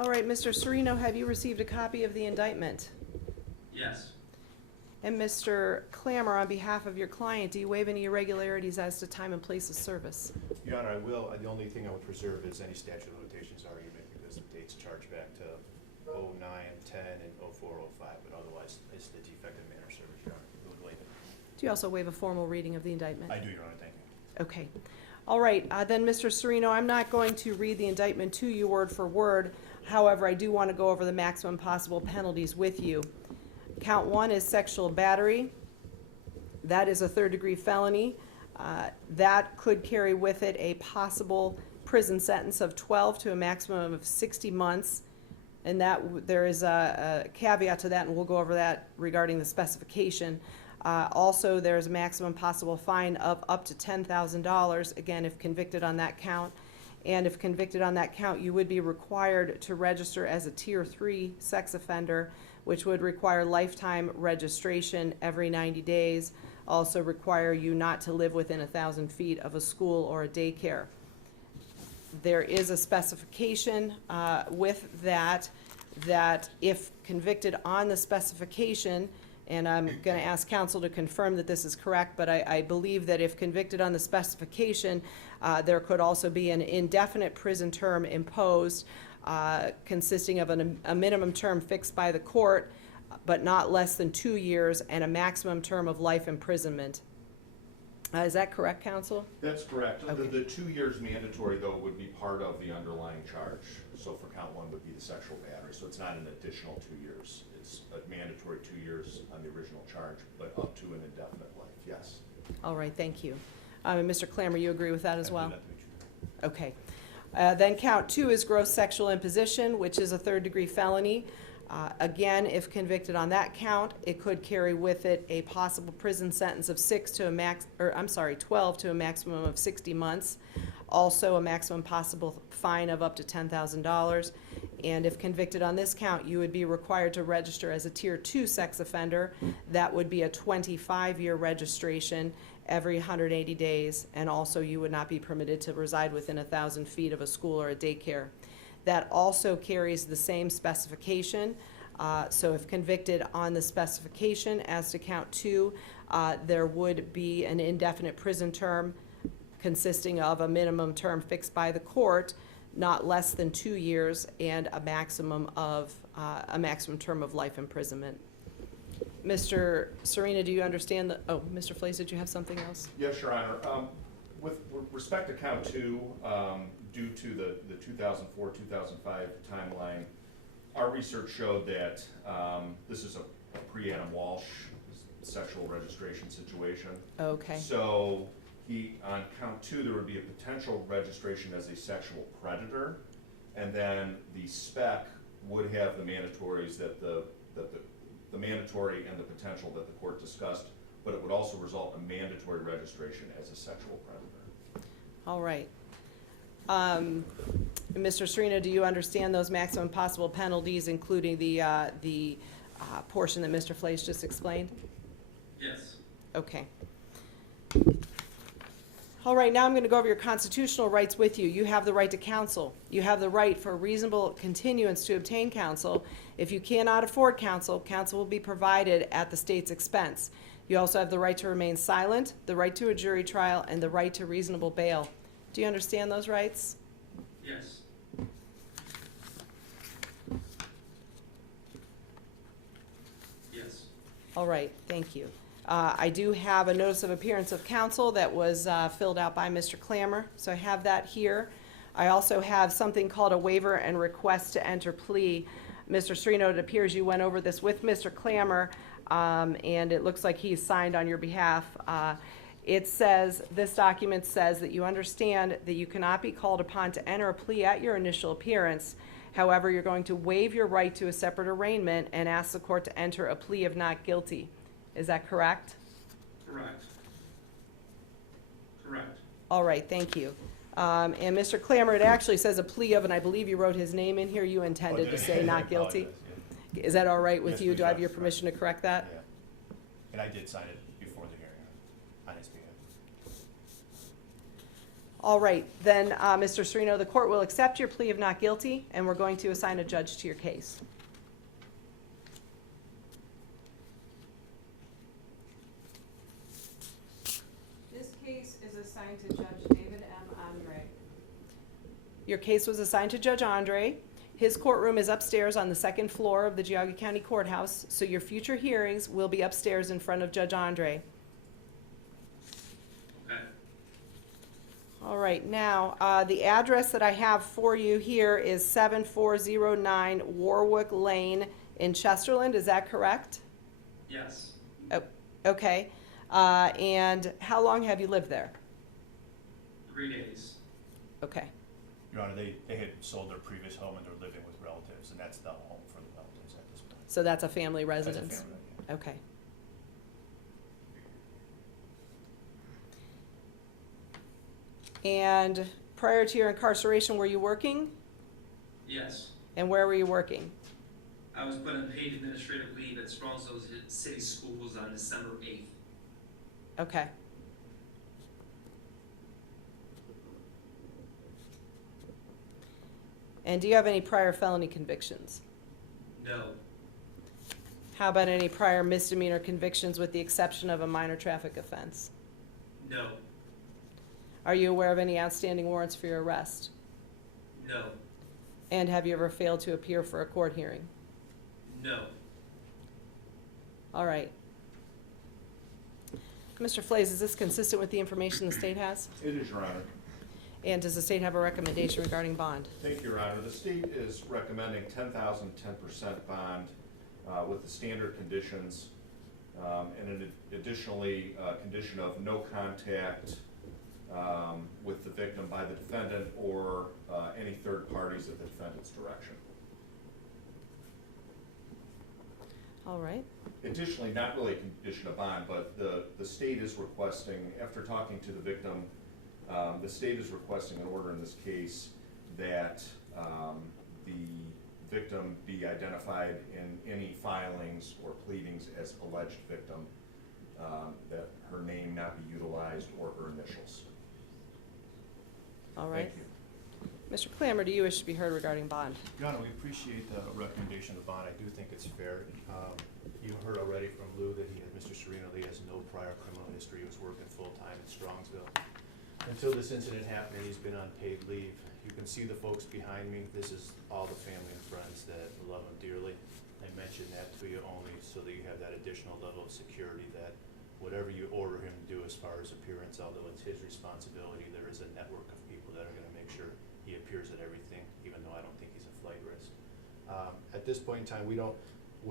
All right, Mr. Cirino, have you received a copy of the indictment? Yes. And Mr. Clammer, on behalf of your client, do you waive any irregularities as to time and place of service? Your Honor, I will. The only thing I would preserve is any statute of limitations argument because the dates charge back to 09, 10, and 04, 05, but otherwise it's the defective manner of service, Your Honor. We would waive it. Do you also waive a formal reading of the indictment? I do, Your Honor. Thank you. Okay. All right, then, Mr. Cirino, I'm not going to read the indictment to you word for word. However, I do want to go over the maximum possible penalties with you. Count 1 is sexual battery. That is a third-degree felony. That could carry with it a possible prison sentence of 12 to a maximum of 60 months. And that there is a caveat to that, and we'll go over that regarding the specification. Also, there's a maximum possible fine of up to $10,000, again, if convicted on that count. And if convicted on that count, you would be required to register as a Tier 3 sex offender, which would require lifetime registration every 90 days. Also require you not to live within 1,000 feet of a school or a daycare. There is a specification with that if convicted on the specification, and I'm going to ask counsel to confirm that this is correct, but I believe that if convicted on the specification, there could also be an indefinite prison term imposed consisting of a minimum term fixed by the court, but not less than 2 years, and a maximum term of life imprisonment. Is that correct, counsel? That's correct. Okay. The 2 years mandatory, though, would be part of the underlying charge. So for count 1 would be the sexual battery. So it's not an additional 2 years. It's a mandatory 2 years on the original charge, but up to an indefinite life, yes. All right, thank you. And Mr. Clammer, you agree with that as well? I do not meet you. Okay. Then count 2 is gross sexual imposition, which is a third-degree felony. Again, if convicted on that count, it could carry with it a possible prison sentence of 12 to a maximum of 60 months. Also, a maximum possible fine of up to $10,000. And if convicted on this count, you would be required to register as a Tier 2 sex offender. That would be a 25-year registration every 180 days, and also you would not be permitted to reside within 1,000 feet of a school or a daycare. That also carries the same specification. So if convicted on the specification as to count 2, there would be an indefinite prison term consisting of a minimum term fixed by the court, not less than 2 years, and a maximum term of life imprisonment. Mr. Cirino, do you understand the, oh, Mr. Pleas, did you have something else? Yes, Your Honor. With respect to count 2, due to the 2004-2005 timeline, our research showed that this is a pre-Adam Walsh sexual registration situation. Okay. So on count 2, there would be a potential registration as a sexual predator, and then the spec would have the mandatories that the mandatory and the potential that the court discussed, but it would also result in mandatory registration as a sexual predator. All right. Mr. Cirino, do you understand those maximum possible penalties, including the portion that Mr. Pleas just explained? Yes. Okay. All right, now I'm going to go over your constitutional rights with you. You have the right to counsel. You have the right for reasonable continuance to obtain counsel. If you cannot afford counsel, counsel will be provided at the state's expense. You also have the right to remain silent, the right to a jury trial, and the right to reasonable bail. Do you understand those rights? Yes. Yes. All right, thank you. I do have a notice of appearance of counsel that was filled out by Mr. Clammer, so I have that here. I also have something called a waiver and request to enter plea. Mr. Cirino, it appears you went over this with Mr. Clammer, and it looks like he's signed on your behalf. It says, this document says that you understand that you cannot be called upon to enter a plea at your initial appearance. However, you're going to waive your right to a separate arraignment and ask the court to enter a plea of not guilty. Is that correct? Correct. Correct. All right, thank you. And Mr. Clammer, it actually says a plea of, and I believe you wrote his name in here, you intended to say not guilty. Yeah. Is that all right with Yes, you? please, Do I have that's your right. permission to correct that? Yeah. And I did sign it before the hearing on his behalf. All right, then, Mr. Cirino, the court will accept your plea of not guilty, and we're going to assign a judge to your case. This case is assigned to Judge David M. Ondrey. Your case was assigned to Judge Ondrey. His courtroom is upstairs on the second floor of the Geauga County Courthouse, so your future hearings will be upstairs in front of Judge Ondrey. Okay. All right, now, the address that I have for you here is 7409 Warwick Lane in Chesterland, is that correct? Yes. Oh, okay. And how long have you lived there? 3 days. Okay, Your Honor, they had sold their previous home and they're living with relatives, and that's the home for the relatives at this point. so that's a family That's a residence? family, yeah. Okay. And prior to your incarceration, were you working? Yes. And where were you working? I was put on paid administrative leave at Strongsville City Schools on December 8th. Okay. And do you have any prior felony convictions? No. How about any prior misdemeanor convictions with the exception of a minor traffic offense? No. Are you aware of any outstanding warrants for your arrest? No. And have you ever failed to appear for a court hearing? No. All right. Mr. Flays, is this consistent with the information the state has? It is, Your Honor. And does the state have a recommendation regarding bond? Thank you, Your Honor. The state is recommending 10,000, 10% bond with the standard conditions, and additionally, condition of no contact with the victim by the defendant or any third parties at the defendant's direction. All right. Additionally, not really a condition of bond, but the state is requesting, after talking to the victim, the state is requesting an order in this case that the victim be identified in any filings or pleadings as alleged victim, that her name not be utilized or her initials. All right. Thank you. Mr. Clammer, do you wish to be heard regarding bond? Your Honor, we appreciate the recommendation of bond. I do think it's fair. You heard already from Lou that Mr. Cirino, he has no prior criminal history. He was working full-time in Strongsville. Until this incident happened, he's been on paid leave. You can see the folks behind me. This is all the family and friends that love him dearly. I mentioned that to you only so that you have that additional level of security that whatever you order him to do as far as appearance, although it's his responsibility, there is a network of people that are gonna make sure he appears at everything, even though I don't think he's a flight risk. At this point in time, we'll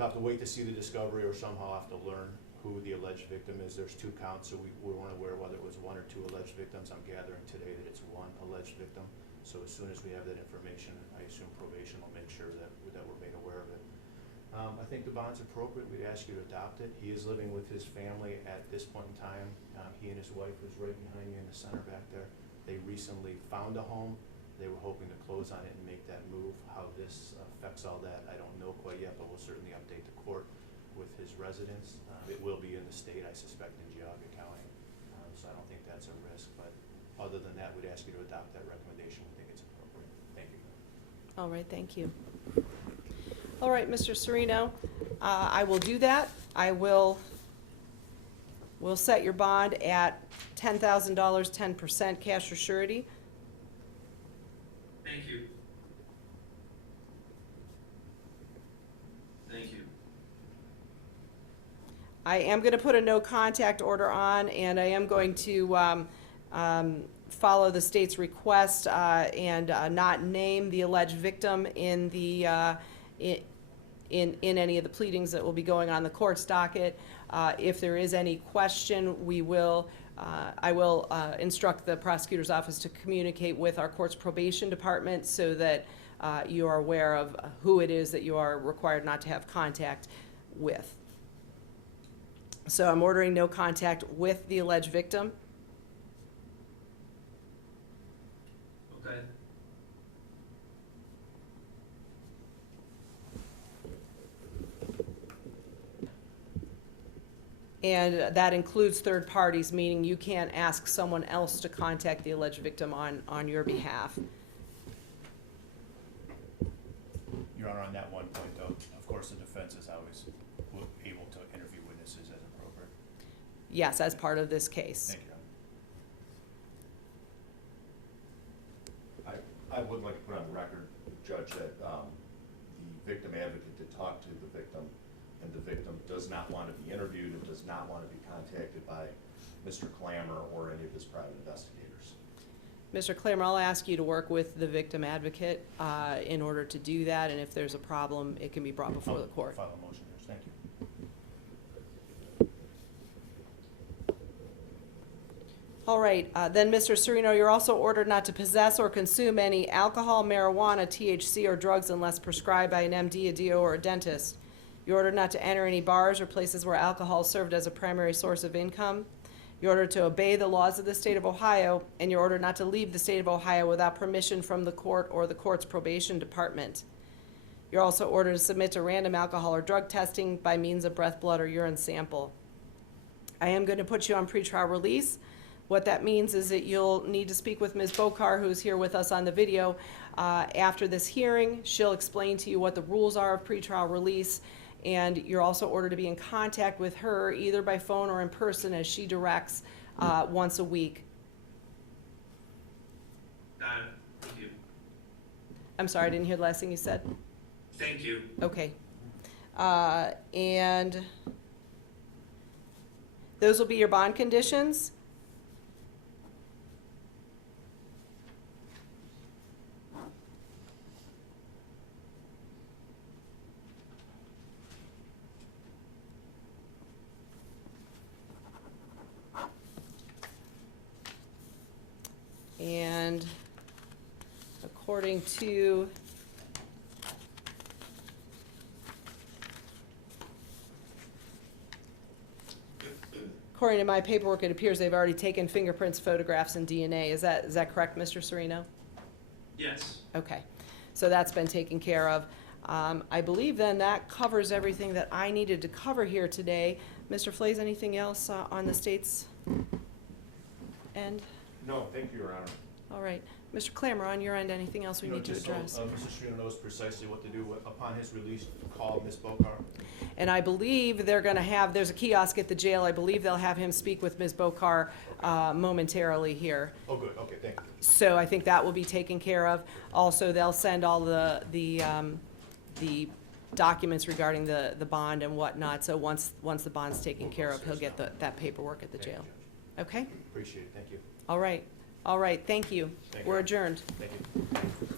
have to wait to see the discovery or somehow have to learn who the alleged victim is. There's 2 counts, so we weren't aware whether it was 1 or 2 alleged victims. I'm gathering today that it's 1 alleged victim. So as soon as we have that information, I assume probation will make sure that we're made aware of it. I think the bond's appropriate. We'd ask you to adopt it. He is living with his family at this point in time. He and his wife was right behind you in the center back there. They recently found a home. They were hoping to close on it and make that move. How this affects all that, I don't know quite yet, but we'll certainly update the court with his residence. It will be in the state, I suspect, in Geauga County, so I don't think that's a risk. But other than that, we'd ask you to adopt that recommendation. We think it's appropriate. Thank you. All right, thank you. All right, Mr. Cirino, I will do that. We'll set your bond at $10,000, 10% cash or surety. Thank you. Thank you. I am going to put a no contact order on, and I am going to follow the state's request and not name the alleged victim in the in any of the pleadings that will be going on the court's docket. If there is any question, I will instruct the prosecutor's office to communicate with our court's probation department so that you are aware of who it is that you are required not to have contact with. So I'm ordering no contact with the alleged victim. Okay. And that includes third parties, meaning you can't ask someone else to contact the alleged victim on your behalf. Your Honor, on that one point though, of course, the defense is always able to interview witnesses as appropriate. Yes, as part of this case. Thank you, Your Honor. I would like to put on the record, Judge, that the victim advocate did talk to the victim, and the victim does not want to be interviewed and does not want to be contacted by Mr. Clamor or any of his private investigators. Mr. Clamor, I'll ask you to work with the victim advocate in order to do that, and if there's a problem, it can be brought before the court. File a motion, Judge. Thank you. All right, then, Mr. Cirino, you're also ordered not to possess or consume any alcohol, marijuana, THC, or drugs unless prescribed by an MD, a DO, or a dentist. You're ordered not to enter any bars or places where alcohol is served as a primary source of income. You're ordered to obey the laws of the state of Ohio, and you're ordered not to leave the state of Ohio without permission from the court or the court's probation department. You're also ordered to submit to random alcohol or drug testing by means of breath, blood, or urine sample. I am going to put you on pretrial release. What that means is that you'll need to speak with Ms. Bokar, who's here with us on the video, after this hearing. She'll explain to you what the rules are of pretrial release, and you're also ordered to be in contact with her either by phone or in person as she directs once a week. Got it. Thank you. I'm sorry, I didn't hear the last thing you said. Thank you. Okay. And those will be your bond conditions. And according to my paperwork, it appears they've already taken fingerprints, photographs, and DNA. Is that correct, Mr. Cirino? Yes. Okay, so that's been taken care of. I believe then that covers everything that I needed to cover here today. Mr. Flays, anything else on the state's end? No, thank you, Your Honor. All right. Mr. Clamor, on your end, anything else we need to address? Just so Mr. Cirino knows precisely what to do upon his release, call Ms. Bokar. And I believe they're going to have, there's a kiosk at the jail. I believe they'll have him speak with Ms. Bokar momentarily here. Oh, good, okay, thank you. So I think that will be taken care of. Also, they'll send all the documents regarding the bond and whatnot. So once the bond's taken care of, he'll get that paperwork at the Thank you, jail. Judge. Okay? Appreciate it, thank you. All right. All right, thank you. Thank you. We're adjourned. Thank you.